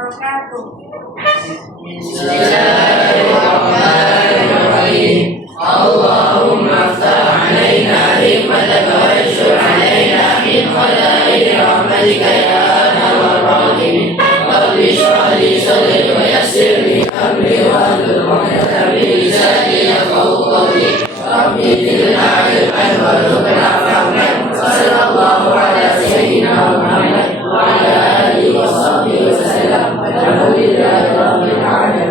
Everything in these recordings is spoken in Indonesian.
wabarakatuh. Bismillahirrahmanirrahim. Allahumma ftah 'alaina hikmataka wa anshur 'alaina min khala'i rahmatika ya arhamar rahimin. Rabbi shrah li sadri wa yassir li amri wahlul 'uqdatam min lisani yafqahu qawli. Rabbi zidna 'ilman warzuqna fahman. Sallallahu ala sayyidina Muhammad wa ala alihi wa sahbihi wa sallam. Alhamdulillahi rabbil alamin.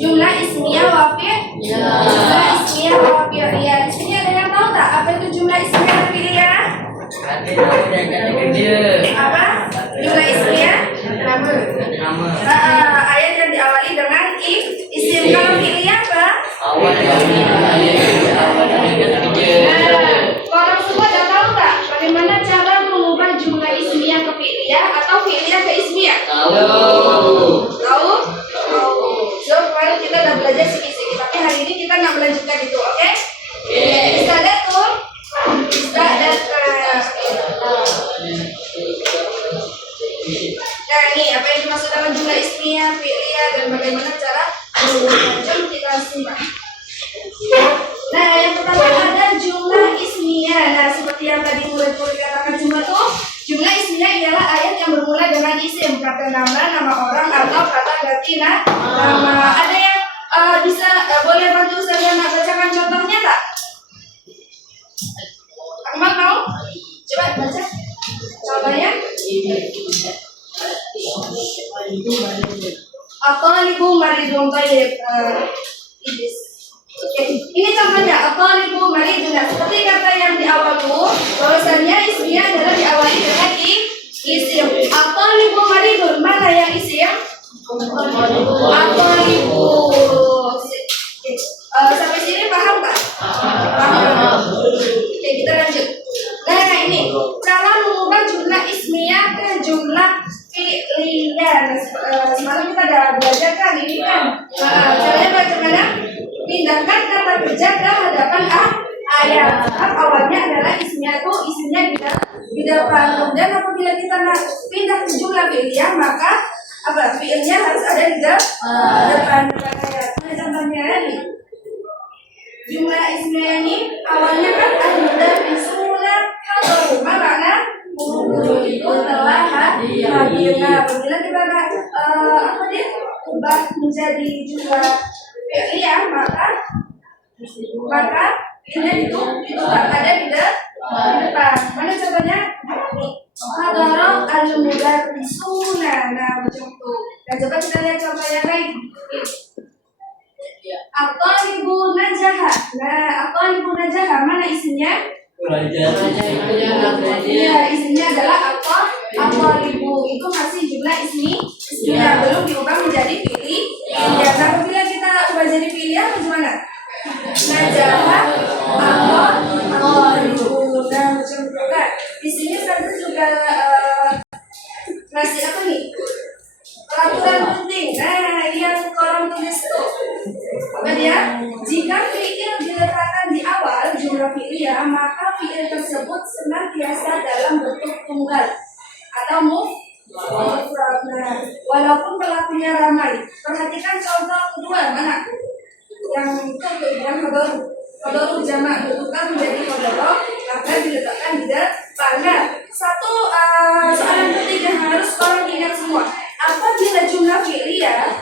Jumlah ismiyah wa fi'liyah. Jumlah ismiyah wa fi'liyah. Di sini ada yang tahu tak apa itu jumlah ismiyah wa fi'liyah? Apa? Jumlah ismiyah? Nama. Ayat yang diawali dengan isim. Kalau fi'liyah apa? Orang semua ada tahu tak bagaimana cara mengubah jumlah ismiyah ke fi'liyah atau fi'liyah ke ismiyah? Tahu? So, kemarin kita udah belajar sedikit-sedikit, tapi hari ini kita nggak melanjutkan itu, oke? Bisa datang. Nah, ini apa yang dimaksud dengan jumlah ismiyah, fi'liyah, dan bagaimana cara mengubahnya? Kita simak. Nah, yang pertama ada jumlah ismiyah. Nah, seperti yang tadi murid-murid katakan jumlah ismiyah ialah ayat yang bermula dengan isim, kata nama, nama orang, atau kata ganti nama. Ada yang bisa boleh bantu saya bacakan contohnya tak? Akmal mau? Coba baca contohnya. At-talibu maridun thayyib. Ini contohnya at-talibu maridun. Seperti kata yang di awal tuh, bahwasanya ismiyah adalah diawali dengan isim. At-talibu maridun, mana yang isim? At-talibu. Sampai sini paham tak? Paham. Oke, kita lanjut. Nah, ini cara mengubah jumlah ismiyah ke jumlah fi'liyah. Semalam kita udah belajar kan ini kan. Caranya bagaimana? Pindahkan kata kerja ke hadapan ayat. Awalnya adalah ismiyah itu isimnya di depan. Kemudian apabila kita nak pindah ke jumlah fi'liyah, maka fi'ilnya harus ada di depan ayat. Nah, contohnya ini. Jumlah ismiyah ini awalnya kan al-mudarrisuna hadaru. Makna guru itu telah hadir. Nah, apabila kita nak ubah menjadi jumlah fi'liyah, maka ini itu ada di depan. Mana contohnya? Hadaru al-mudarrisuna. Nah, macam itu. Dan coba kita lihat contoh yang lain. At-talibu najaha. Nah, at-talibu najaha, mana isinya? Iya, isinya adalah at-talibu. Itu masih jumlah ismiyah, belum diubah menjadi fi'liyah. Nah, apabila kita ubah jadi fi'liyah, bagaimana? Najaha at-talibu. Nah, macam itu kan. Di sini saya juga ngasih apa nih? Peraturan penting. Nah, yang kolom tulis itu apa dia? Jika fi'il diletakkan di awal jumlah fi'liyah, maka fi'il tersebut senantiasa dalam bentuk tunggal atau mufrad. Nah, walaupun pelakunya ramai. Perhatikan contoh kedua, mana? Yang hadaru jamak bertukar menjadi hadaru, maka diletakkan di depan. Nah, satu soalan penting yang harus orang ingat semua. Apabila jumlah fi'liyah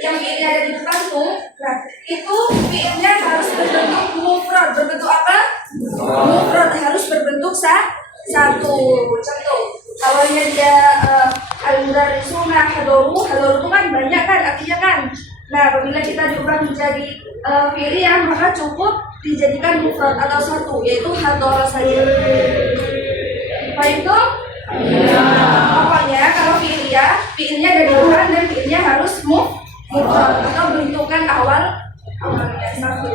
yang fi'liyah ada di depan tuh, nah itu fi'ilnya harus berbentuk mufrad. Berbentuk apa? Mufrad, harus berbentuk satu. Contoh, awalnya dia al-mudarrisuna hadaru itu kan banyak kan artinya kan. Nah, apabila kita diubah menjadi fi'liyah, maka cukup dijadikan mufrad atau satu, yaitu hadara saja. Apa itu? Pokoknya kalau fi'ilnya ada di depan dan fi'ilnya harus mufrad atau bentukan awalnya satu.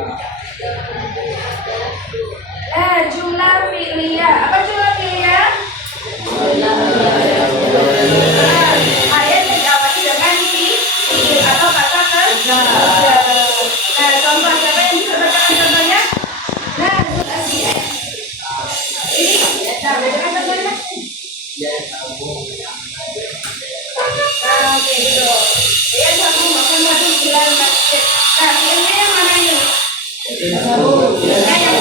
Jumlah fi'liyah. Apa jumlah fi'liyah? Ayat yang diawali dengan Nah, contoh siapa yang bisa bacakan contohnya? Nah, Asia. Ini, nah, bacakan contohnya. Nah, oke gitu. Dia satu makan satu bulan basket. Nah, filmnya yang mana ini? Filmnya yang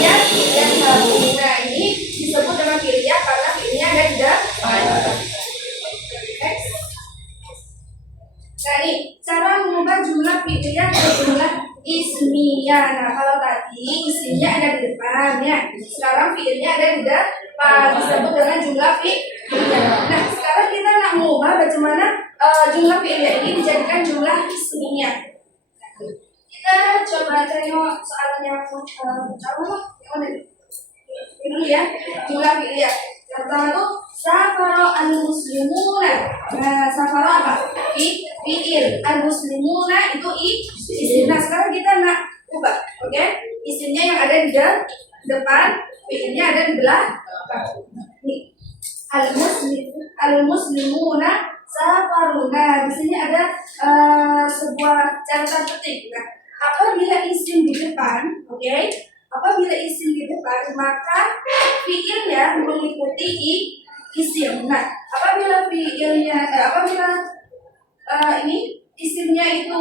satu. Nah, ini disebut dengan filia karena filmnya ada di depan. Next. Nah, ini cara mengubah jumlah filia ke jumlah ismiyah. Nah, kalau tadi isimnya ada di depan ya. Sekarang fiilnya ada di depan. Disebut dengan jumlah filia. Nah, sekarang kita nak mengubah bagaimana jumlah filia ini dijadikan jumlah ismiyah. Kita coba tengok soalnya yang mana? Ini dulu ya, jumlah filia. Yang pertama tuh safaro al-muslimuna. Nah, safaro apa? Fiil. Al-muslimuna itu isim. Nah, sekarang kita nak ubah, oke? Isimnya yang ada di depan, fiilnya ada di belakang. Nih, al-muslimuna safaru. Nah, di sini ada sebuah catatan penting. Nah, apabila isim di depan, oke? Apabila isim di depan, maka fiilnya mengikuti isim. Nah, apabila ini isimnya itu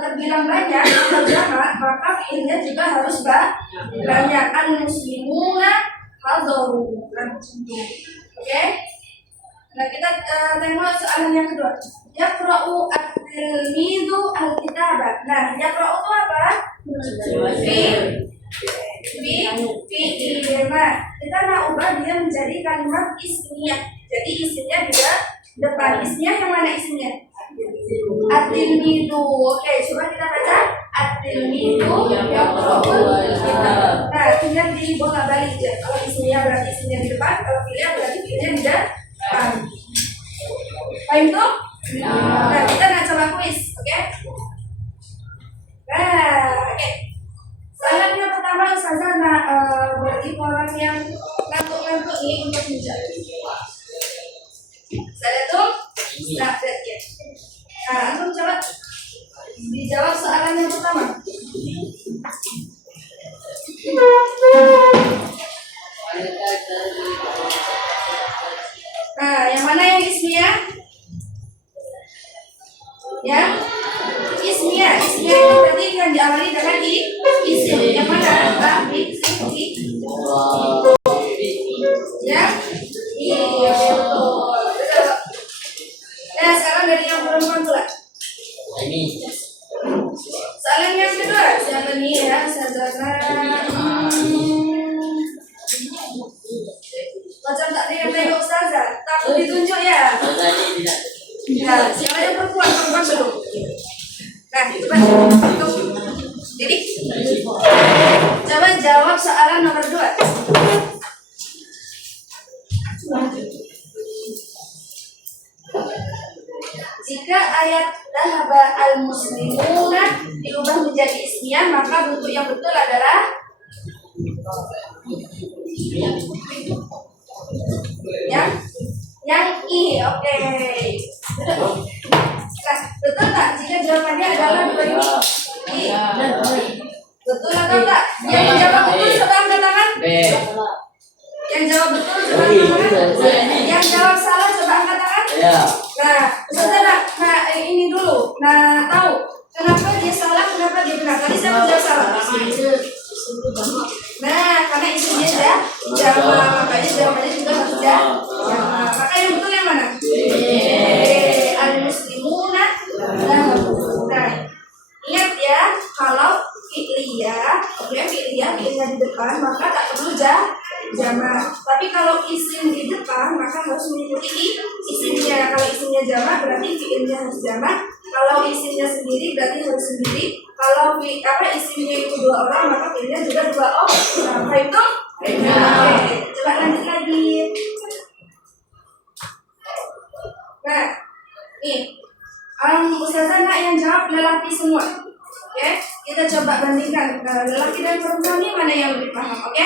terbilang banyak atau jamak, maka fiilnya juga harus banyak. Al-muslimuna hadaru. Oke? Nah, kita tengok soalan yang kedua. Yaqra'u at-tilmidu al-kitaba. Nah, yaqra'u itu apa? Fi'il. Nah, kita nak ubah dia menjadi kalimat ismiyah. Jadi isimnya juga depan. Isimnya yang mana isimnya? At-tilmidu. Oke, coba kita baca. At-tilmidu yaqra'u al-kitaba. Nah, tinggal dibolak-balik ya. Kalau isimnya berarti isimnya di depan, kalau fi'ilnya berarti fi'ilnya di depan. Paham tuh? Nah, kita nak coba kuis, oke? Nah, oke. Soalan yang pertama Ustazah nak bagi orang yang ngantuk-ngantuk ini untuk menjawab. Saya tuh, nah, ya. Nah, antum coba dijawab soalan yang pertama. Nah, yang mana yang ismiyah? Ya, ismiyah itu berarti kan diawali dengan isim. Yang mana? Isim. Ya, iya betul. Nah, sekarang dari yang perempuan pula. Soalan yang kedua, siapa nih ya? Macam tak tengok Ustazah, takut ditunjuk ya. Nah, siapa yang perempuan belum? Nah, coba jadi coba jawab soalan nomor 2. Jika ayat dhahaba al-muslimuna diubah menjadi ismiyah, maka bentuk yang betul adalah yang i. Oke. Nah, betul tak jika jawabannya adalah dua ini? Betul atau tak? Yang menjawab betul coba angkat tangan. Yang jawab betul coba angkat tangan. Yang jawab salah coba angkat tangan. Nah, saudara, ini dulu. Nah, tahu kenapa dia salah, kenapa dia benar? Tadi saya menjawab salah. Nah, karena isinya jama, makanya jawabannya juga harus jama. Maka yang betul yang mana? Al-muslimuna. Nah, ingat ya, kalau fi'liyah, fi'liyah di depan, maka tak perlu jama. Tapi kalau isim di depan, maka harus mengikuti isimnya. Kalau isimnya jama, berarti fi'ilnya harus jama. Kalau isimnya sendiri, berarti harus sendiri. Kalau isimnya itu 2 orang, maka fi'ilnya juga 2 orang. Nah, itu? Oke, coba lanjut lagi. Nah, nih, Ustazah nak yang jawab lelaki semua. Oke, kita coba bandingkan lelaki dan perempuan ini mana yang lebih paham. Oke,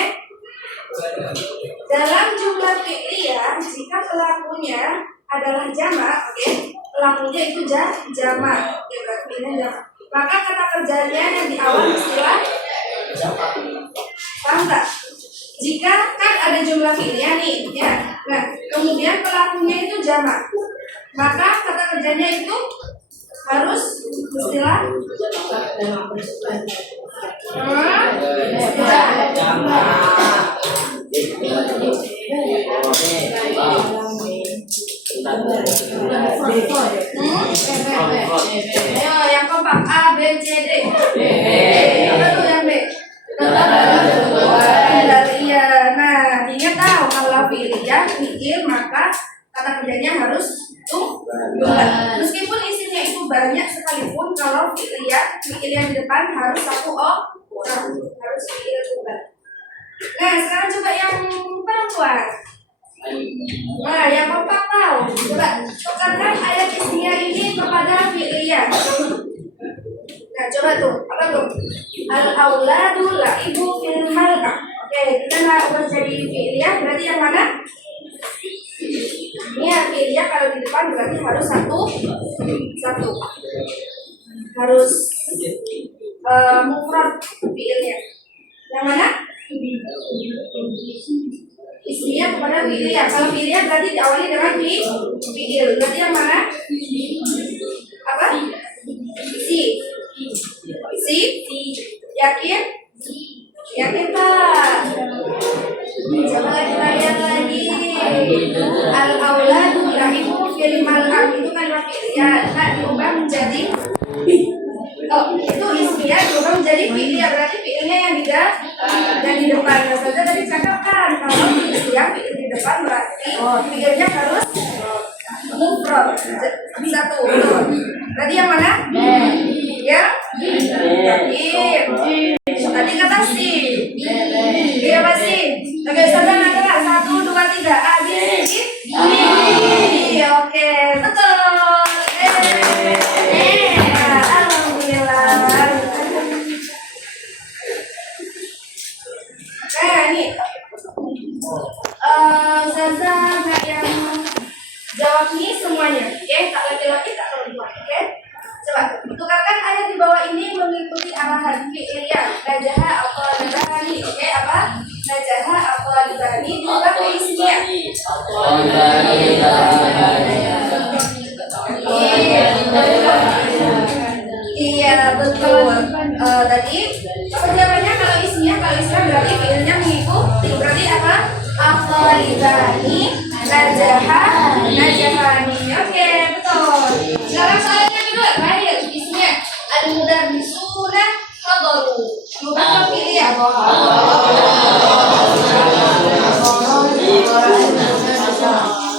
dalam jumlah fi'liyah, jika pelakunya adalah jamak, oke, pelakunya itu jamak. Oke, berarti ini jamak. maka kata kerjanya yang di awal istilah paham tak? Jika kan ada jumlah fi'ilnya nih, ya. Nah, kemudian pelakunya itu jamak, maka kata kerjanya itu harus istilah Ayo, yang kompak A, B, C, D. Apa tuh yang B? Iya. Nah, ingat tahu kalau fi'iliyah fi'il maka kata kerjanya harus tunggal. Meskipun isinya itu banyak sekalipun, kalau fi'iliyah fi'il yang di depan harus satu orang, harus fi'il tunggal. Nah, sekarang coba yang perempuan. Nah, yang kompak tahu. Coba tukarkan ayat isinya ini kepada fi'iliyah. Nah, coba tuh, apa tuh? Al-auladu la'ibu fil malka. Oke, kita nggak ubah jadi fi'iliyah, berarti yang mana? Ini ya, fi'iliyah kalau di depan berarti harus satu. Harus mufrad fi'ilnya. Yang mana? Isinya kepada fi'iliyah. Kalau fi'iliyah berarti diawali dengan fi'il. Berarti yang mana? Apa? Si. Yakin? Yakin tak? Coba lihat lagi. Al-auladu la'ibu fil mal'am, itu kan fi'iliyah. Nah, diubah menjadi itu ismiyah diubah menjadi fi'iliyah, berarti fi'ilnya yang di depan. Nah, saja tadi cakap kan kalau ismiyah fi'il di depan berarti fi'ilnya harus mufrad. Bisa tuh. Berarti yang mana? Ya? Tadi kata si. Iya apa sih? Oke, saudara nangkep 1, 2, 3. A, B, C, D. Oke, betul. Alhamdulillah. Nah, ini Zaza nggak yang jawab nih semuanya, oke? Tak laki-laki, tak perempuan, oke? Coba tukarkan ayat di bawah ini mengikuti arahan fi'iliyah. Najaha atau nadahani, oke? Apa? Najaha atau nadahani diubah ke isinya. Iya, betul. Tadi apa jawabannya? Kalau isinya berarti fi'ilnya mengikuti. Berarti apa? Aqalibani, najahani. Oke, betul. Sekarang soalnya kedua terakhir isinya al-mudarrisuna hadaru. Bukan pilih ya.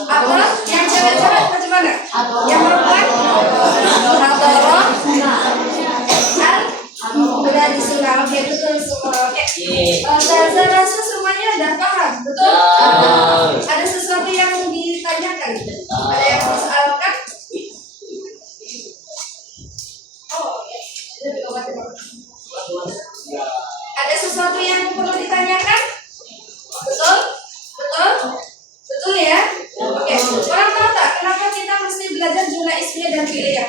Apa? Yang cewek-cewek bagaimana? Yang perempuan? Hadaru. Al-mudarrisuna. Oke, betul semua. Oke. Saya rasa semuanya udah paham, betul? Ada sesuatu yang ditanyakan? Ada yang disoalkan? Ada sesuatu yang perlu ditanyakan? Betul? Betul ya? Oke. Orang tahu tak kenapa kita mesti belajar jumlah ismiyah dan fi'iliyah?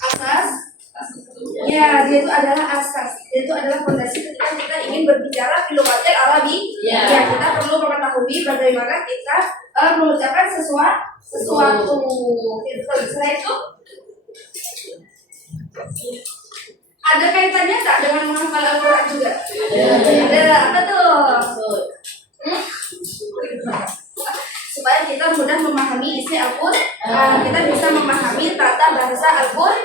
Asas? Ya, dia itu adalah asas. Dia itu adalah fondasi ketika kita ingin berbicara filomatil Arabi. Ya, kita perlu mengetahui bagaimana kita mengucapkan sesuatu. Setelah itu ada kaitannya tak dengan menghafal Al-Quran juga? Ada. Apa tuh? Supaya kita mudah memahami isi Al-Quran, kita bisa memahami tata bahasa Al-Quran.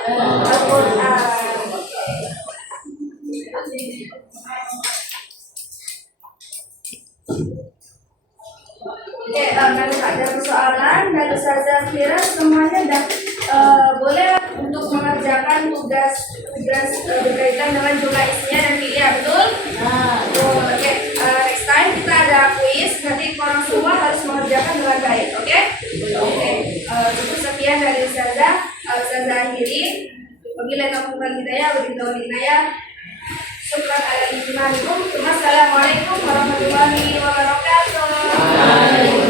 Oke, kalau ada persoalan dari Ustazah Fira semuanya boleh untuk mengerjakan tugas berkaitan dengan jumlah isinya dan fi'iliyah, betul? Oke, next time kita ada quiz, nanti orang semua harus mengerjakan dengan baik, oke? Cukup sekian dari Ustazah Hiri. Wabillahi taufiq wal hidayah, wabillahi hidayah. Syukran ala ijtimaikum. Wassalamualaikum warahmatullahi wabarakatuh.